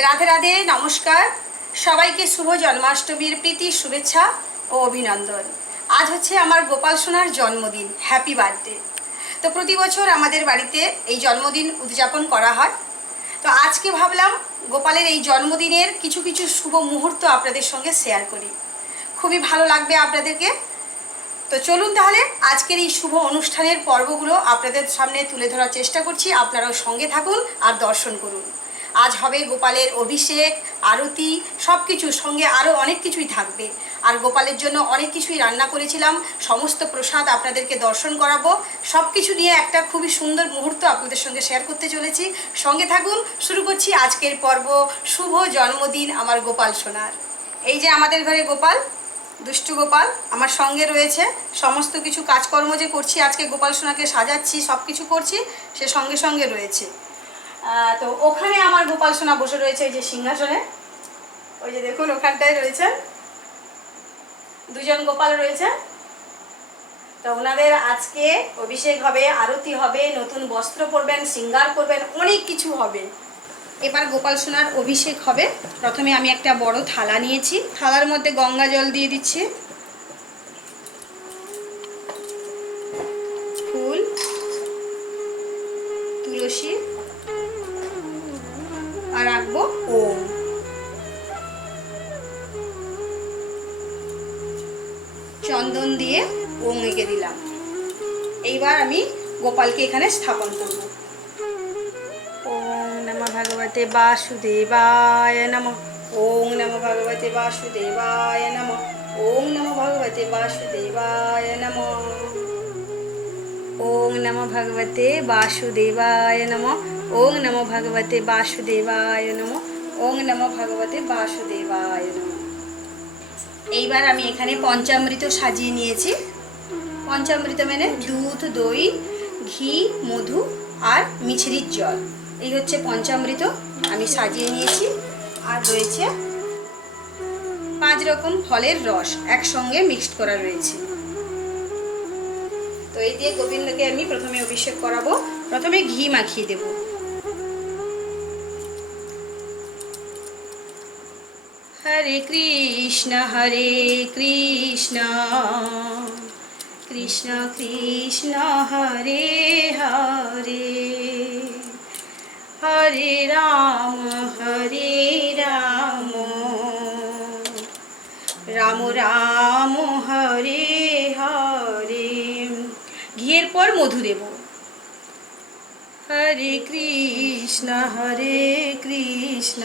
রাধে রাধে, নমস্কার। সবাইকে শুভ জন্মাষ্টমীর প্রীতি, শুভেচ্ছা ও অভিনন্দন। আজ হচ্ছে আমার গোপাল সোনার জন্মদিন হ্যাপি বার্থডে তো প্রতি বছর আমাদের বাড়িতে এই জন্মদিন উদযাপন করা হয়। তো আজকে ভাবলাম গোপালের এই জন্মদিনের কিছু কিছু শুভ মুহূর্ত আপনাদের সঙ্গে শেয়ার করি। খুবই ভালো লাগবে আপনাদেরকে। তো চলুন তাহলে আজকের এই শুভ অনুষ্ঠানের পর্বগুলো আপনাদের সামনে তুলে ধরার চেষ্টা করছি। আপনারাও সঙ্গে থাকুন আর দর্শন করুন। আজ হবে গোপালের অভিষেক, আরতি সব কিছুর সঙ্গে আরও অনেক কিছুই থাকবে। আর গোপালের জন্য অনেক কিছুই রান্না করেছিলাম, সমস্ত প্রসাদ আপনাদেরকে দর্শন করাবো। সব কিছু নিয়ে একটা খুবই সুন্দর মুহূর্ত আপনাদের সঙ্গে শেয়ার করতে চলেছি। সঙ্গে থাকুন, শুরু করছি আজকের পর্ব। শুভ জন্মদিন আমার গোপাল সোনার। এই যে আমাদের ঘরে গোপাল, দুষ্টু গোপাল, আমার সঙ্গে রয়েছে। সমস্ত কিছু কাজকর্ম যে করছি, আজকে গোপাল সোনাকে সাজাচ্ছি সব কিছু করছি, সে সঙ্গে সঙ্গে রয়েছে। তো ওখানে আমার গোপাল সোনা বসে রয়েছে ওই যে সিংহাসনে। ওই যে দেখুন, ওখানটায় রয়েছে দুজন গোপাল রয়েছে। তো ওনাদের আজকে অভিষেক হবে, আরতি হবে, নতুন বস্ত্র পরবেন, সিঙ্গার করবেন, অনেক কিছু হবে। এবার গোপাল সোনার অভিষেক হবে। প্রথমে আমি একটা বড় থালা নিয়েছি। থালার মধ্যে গঙ্গা জল দিয়ে দিচ্ছি। গোপালকে এখানে স্থাপন করব। ওম নম ভগবতে বাসুদেবায় নম। ওম নম ভগবতে বাসুদেবায় নম। ওম নম ভগবতে বাসুদেবায় নম। ওং নম ভগবতে বাসুদেবায় নম। ওং নম ভগবতে বাসুদেবায় নম। ওং নম ভগবতে বাসুদেবায় নম। এইবার আমি এখানে পঞ্চামৃত সাজিয়ে নিয়েছি। পঞ্চামৃত মানে দুধ দই ঘি, মধু আর মিছরির জল। এই হচ্ছে পঞ্চামৃত, আমি সাজিয়ে নিয়েছি। আর রয়েছে পাঁচ রকম ফলের রস একসঙ্গে মিক্সড করা রয়েছে। তো এই দিয়ে গোবিন্দকে আমি প্রথমে অভিষেক করাবো। প্রথমে ঘি মাখিয়ে দেব। হরে কৃষ্ণ হরে কৃষ্ণ। কৃষ্ণ কৃষ্ণ, হরে হরে। হরে রাম হরে রাম। রাম রাম, হরে হরে। ঘিয়ের পর মধু দেব হরে কৃষ্ণ হরে কৃষ্ণ।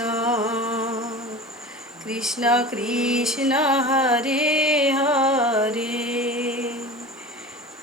কৃষ্ণ কৃষ্ণ, হরে হরে।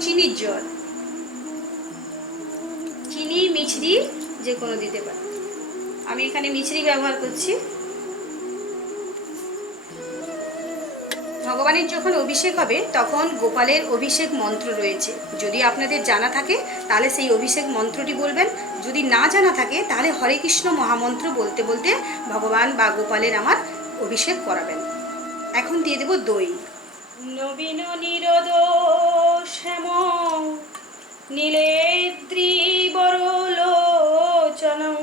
চিনির জল। চিনি, মিছরি যে কোনো দিতে পারে। আমি এখানে মিছরি ব্যবহার করছি। ভগবানের যখন অভিষেক হবে, তখন গোপালের অভিষেক মন্ত্র রয়েছে। যদি আপনাদের জানা থাকে, তাহলে সেই অভিষেক মন্ত্রটি বলবেন। যদি না জানা থাকে, তাহলে হরে কৃষ্ণ মহামন্ত্র বলতে বলতে ভগবান বা গোপালের আমার অভিষেক করাবেন। এখন দিয়ে দেব দই। নবীন নিরোদ শ্যাম নীলেদ্রি বরলোচনম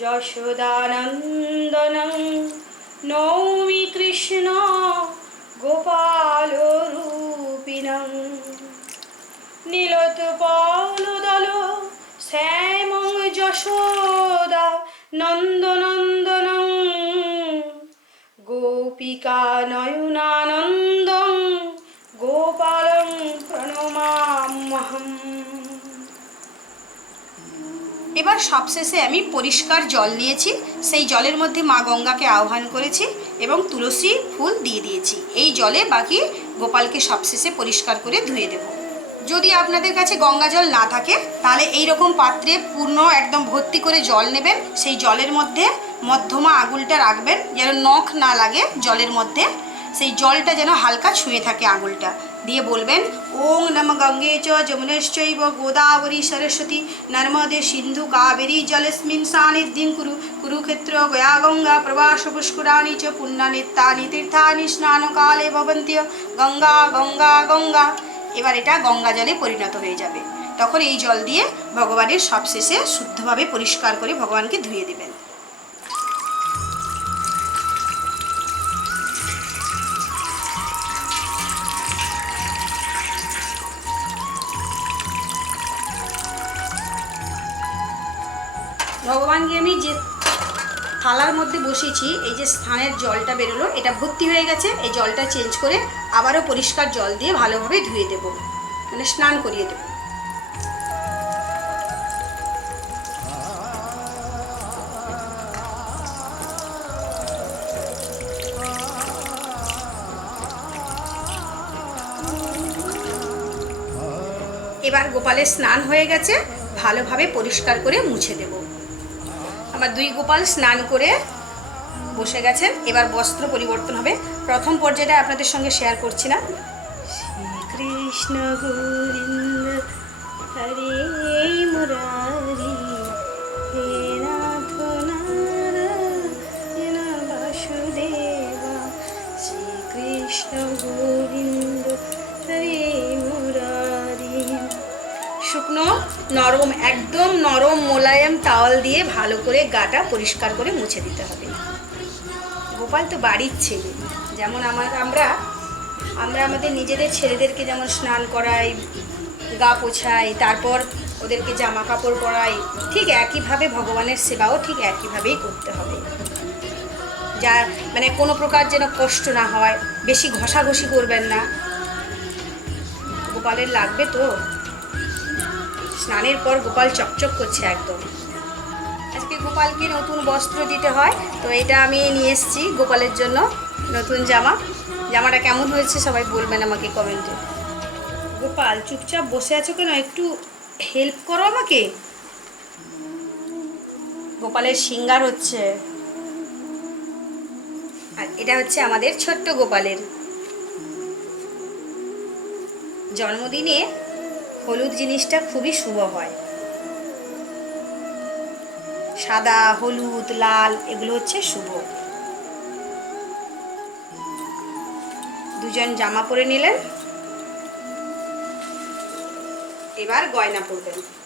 যশোদানন্দনং নৌমি কৃষ্ণ গোপাল রূপিণং নীলত দল শ্যাম যশোদা নন্দনন্দনং গোপিকা নয়নানন্দং এবার সবশেষে আমি পরিষ্কার জল নিয়েছি। সেই জলের মধ্যে মা গঙ্গাকে আহ্বান করেছি এবং তুলসী ফুল দিয়ে দিয়েছি। এই জলে বাকি গোপালকে সবশেষে পরিষ্কার করে ধুয়ে দেব। যদি আপনাদের কাছে গঙ্গা জল না থাকে, তাহলে এই রকম পাত্রে পূর্ণ একদম ভর্তি করে জল নেবেন। সেই জলের মধ্যে মধ্যমা আঙুলটা রাখবেন, যেন নখ না লাগে জলের মধ্যে। সেই জলটা যেন হালকা ছুঁয়ে থাকে আঙুলটা। দিয়ে বলবেন, ওং নম গঙ্গে চ যমুনেশ্চৈব গোদাবরী সরস্বতী নর্মদে সিন্ধু কাবেরী জলস্মিন সান্নিধ্যং কুরু, কুরুক্ষেত্র গয়া গঙ্গা প্রবাস পুষ্করাণি চ পুণ্যানিত্যানি তীর্থানি স্নানকালে ভবন্ত্য গঙ্গা গঙ্গা গঙ্গা। এবার এটা গঙ্গা জলে পরিণত হয়ে যাবে। তখন এই জল দিয়ে ভগবানের সবশেষে শুদ্ধভাবে পরিষ্কার করে ভগবানকে ধুয়ে দেবেন। ভগবানকে আমি যে থালার মধ্যে বসেছি, এই যে স্থানের জলটা বেরোলো, এটা ভর্তি হয়ে গেছে। এই জলটা চেঞ্জ করে আবারও পরিষ্কার জল দিয়ে ভালোভাবে ধুয়ে দেব। মানে স্নান করিয়ে দেব। এবার গোপালের স্নান হয়ে গেছে, ভালোভাবে পরিষ্কার করে মুছে দেব। আমার দুই গোপাল স্নান করে বসে গেছেন। এবার বস্ত্র পরিবর্তন হবে। প্রথম পর্যায়টা আপনাদের সঙ্গে শেয়ার করছি না। শ্রীকৃষ্ণ নরম, একদম নরম মোলায়েম টাওয়াল দিয়ে ভালো করে গাটা পরিষ্কার করে মুছে দিতে হবে। গোপাল তো বাড়ির ছেলে। যেমন আমার, আমরা আমরা আমাদের নিজেদের ছেলেদেরকে যেমন স্নান করাই, গা পোছাই, তারপর ওদেরকে জামা কাপড় পরাই, ঠিক একইভাবে ভগবানের সেবাও ঠিক একইভাবেই করতে হবে। যা মানে কোনো প্রকার যেন কষ্ট না হয়, বেশি ঘষাঘষি করবেন না। গোপালের লাগবে তো? স্নানের পর গোপাল চকচক করছে একদম। আজকে গোপালকে নতুন বস্ত্র দিতে হয়, তো এটা আমি নিয়ে এসেছি গোপালের জন্য নতুন জামা। জামাটা কেমন হয়েছে সবাই বলবেন আমাকে কমেন্টে। গোপাল, চুপচাপ বসে আছো কেন? একটু হেল্প করো আমাকে। গোপালের সিঙ্গার হচ্ছে। আর এটা হচ্ছে আমাদের ছোট্ট গোপালের। জন্মদিনে হলুদ জিনিসটা খুবই শুভ হয়। সাদা, হলুদ, লাল এগুলো হচ্ছে শুভ। দুজন জামা পরে নিলেন। এবার গয়না পরবেন।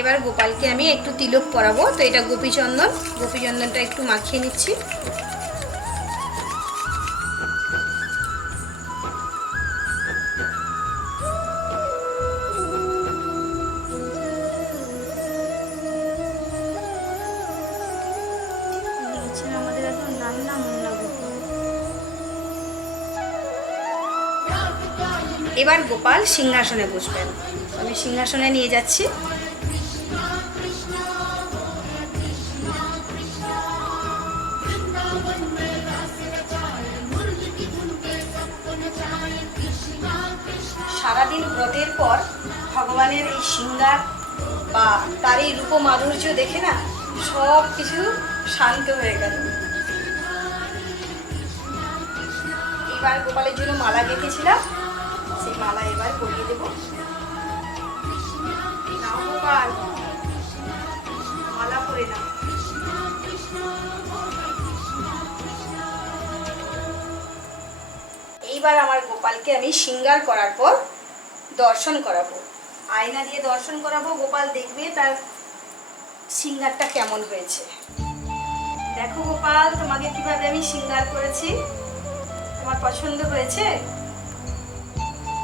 এবার গোপালকে আমি একটু তিলক পরাবো। তো এটা গোপীচন্দন। গোপীচন্দনটা একটু মাখিয়ে নিচ্ছি। এবার গোপাল সিংহাসনে বসবেন। আমি সিংহাসনে নিয়ে যাচ্ছি। ভগবানের এই সিঙ্গার বা তার এই রূপ মাধুর্য দেখে না সব কিছু শান্ত হয়ে গেল। এবার গোপালের জন্য মালা গেঁথেছিলাম, সেই মালা এবার পরিয়ে দেবো। নাও গোপাল, মালা পরে নাও। এইবার আমার গোপালকে আমি সিঙ্গার করার পর দর্শন করাবো। আয়না দিয়ে দর্শন করাবো। গোপাল দেখবে তার সিঙ্গারটা কেমন হয়েছে। দেখো গোপাল, তোমাকে কীভাবে আমি সিঙ্গার করেছি? তোমার পছন্দ হয়েছে?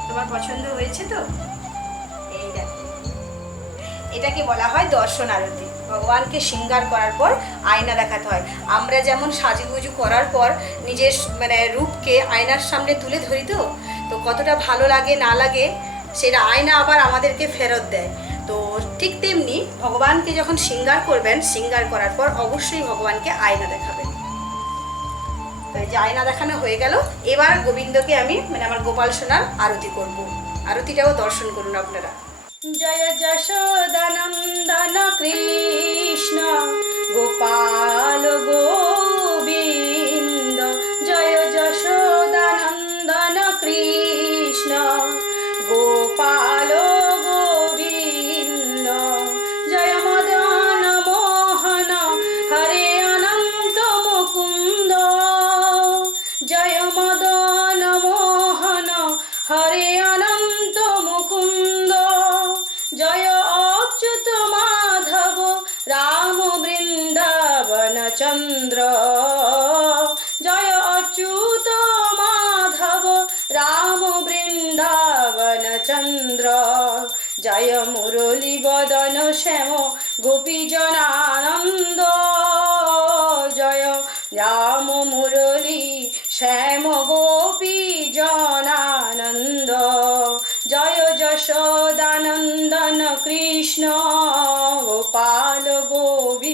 তোমার পছন্দ হয়েছে তো? এই দেখো। এটাকে বলা হয় দর্শন আরতি। ভগবানকে সিঙ্গার করার পর আয়না দেখাতে হয়। আমরা যেমন সাজুগুজু করার পর নিজের মানে রূপকে আয়নার সামনে তুলে ধরি তো? তো কতটা ভালো লাগে, না লাগে সেটা আয়না আবার আমাদেরকে ফেরত দেয়। তো ঠিক তেমনি ভগবানকে যখন শৃঙ্গার করবেন শৃঙ্গার করার পর অবশ্যই ভগবানকে আয়না দেখাবেন। তো এই যে আয়না দেখানো হয়ে গেল, এবার গোবিন্দকে আমি মানে আমার গোপাল সোনার আরতি করব। আরতিটাও দর্শন করুন আপনারা। জয় যশোদানন্দন কৃষ্ণ, গোপাল গোবিন্দ চন্দ্র। জয় অচ্যুত মাধব, রাম বৃন্দাবন চন্দ্র। জয় মুরলী বদন শ্যাম, গোপীজনানন্দ। জয় রাম মুরলী, শ্যাম গোপী জনানন্দ জয় যশোদানন্দন কৃষ্ণ, গোপাল গোবিন্দ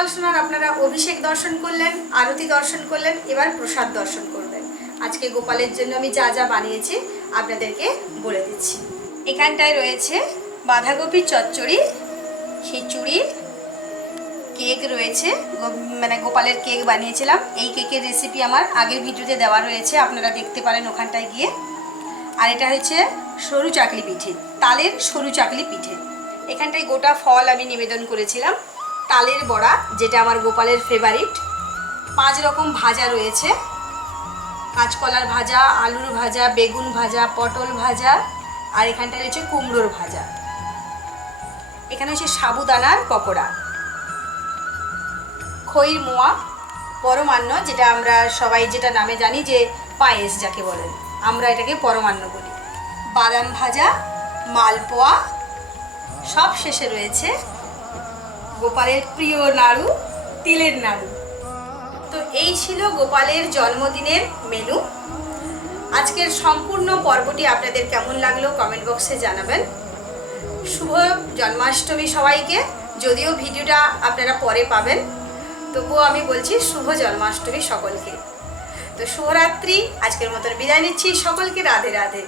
গোপাল সোনার আপনারা অভিষেক দর্শন করলেন, আরতি দর্শন করলেন, এবার প্রসাদ দর্শন করবেন। আজকে গোপালের জন্য আমি যা যা বানিয়েছি আপনাদেরকে বলে দিচ্ছি। এখানটায় রয়েছে বাঁধাকপি চচ্চড়ি, খিচুড়ি, কেক রয়েছে। মানে গোপালের কেক বানিয়েছিলাম। এই কেকের রেসিপি আমার আগের ভিডিওতে দেওয়া রয়েছে, আপনারা দেখতে পারেন ওখানটায় গিয়ে। আর এটা হচ্ছে সরু চাকলি পিঠে, তালের সরু চাকলি পিঠে। এখানটায় গোটা ফল আমি নিবেদন করেছিলাম। তালের বড়া, যেটা আমার গোপালের ফেভারিট পাঁচ রকম ভাজা রয়েছে। কাঁচকলার ভাজা, আলুর ভাজা, বেগুন ভাজা, পটল ভাজা, আর এখানটায় রয়েছে কুমড়োর ভাজা। এখানে হচ্ছে সাবুদানার পকোড়া। খইর মোয়া, পরমান্ন, যেটা আমরা সবাই যেটা নামে জানি যে পায়েস যাকে বলেন আমরা এটাকে পরমান্ন বলি। বাদাম ভাজা, মালপোয়া, সব শেষে রয়েছে গোপালের প্রিয় নাড়ু, তিলের নাড়ু। তো এই ছিল গোপালের জন্মদিনের মেনু আজকের সম্পূর্ণ পর্বটি আপনাদের কেমন লাগল কমেন্ট বক্সে জানাবেন। শুভ জন্মাষ্টমী সবাইকে, যদিও ভিডিওটা আপনারা পরে পাবেন। তবুও আমি বলছি শুভ জন্মাষ্টমী সকলকে। তো শুভরাত্রি, আজকের মতন বিদায় নিচ্ছি। সকলকে রাধে রাধে।